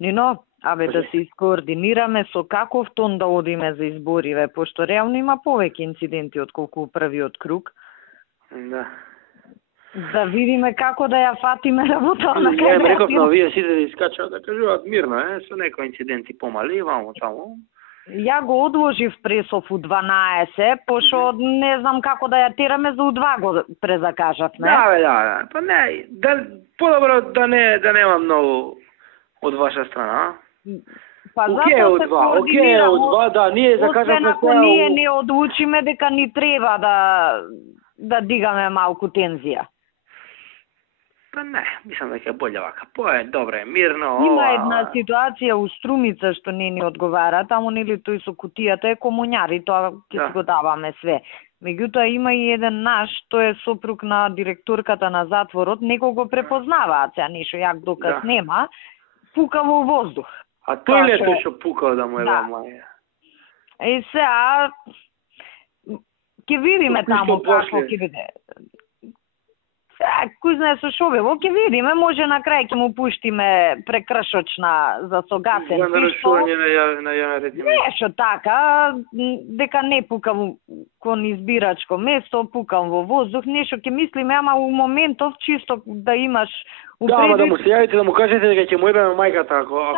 Нино, да се искоординираме со каков тон да одиме за избориве, пошто реално има повеќе инциденти отколку првиот круг. Да. Да видиме како да ја фатиме работа на кај. Ја реков на овие сите да искачаат да кажуваат мирно, со некои инциденти помали, вамо таму. Ја го одложив пресов у 12, пошто не знам како да ја тераме за у 2 го презакажавме. Да. Па не, подобро да нема многу од ваша страна. Па затоа се координираме. Да, ние закажавме ако ние не одлучиме дека ни треба да дигаме малку тензија. Па не, мислам дека боле вака. Добре, мирно. Има една ситуација у Струмица што не ни одговара, таму нели тој со кутијата е комуњари, тоа ќе го даваме све. Меѓутоа има и еден наш, тој е сопруг на директорката на затворот, некој го препознаваат, сега нешто јак доказ нема, пука во воздух. А тој ли е тој што пукал да му е маја? Сега ќе видиме таму како ќе биде. Кој знае со шовево, ќе видиме, може на крај ќе му пуштиме прекршочна за согасен. За нарушување на јавен ред. Нешто така, дека не пукам кон избирачко место, пукам во воздух, нешто ќе мислиме, ама у моментов чисто да имаш да му се јавите да му кажете дека ќе му ебеме мајката ако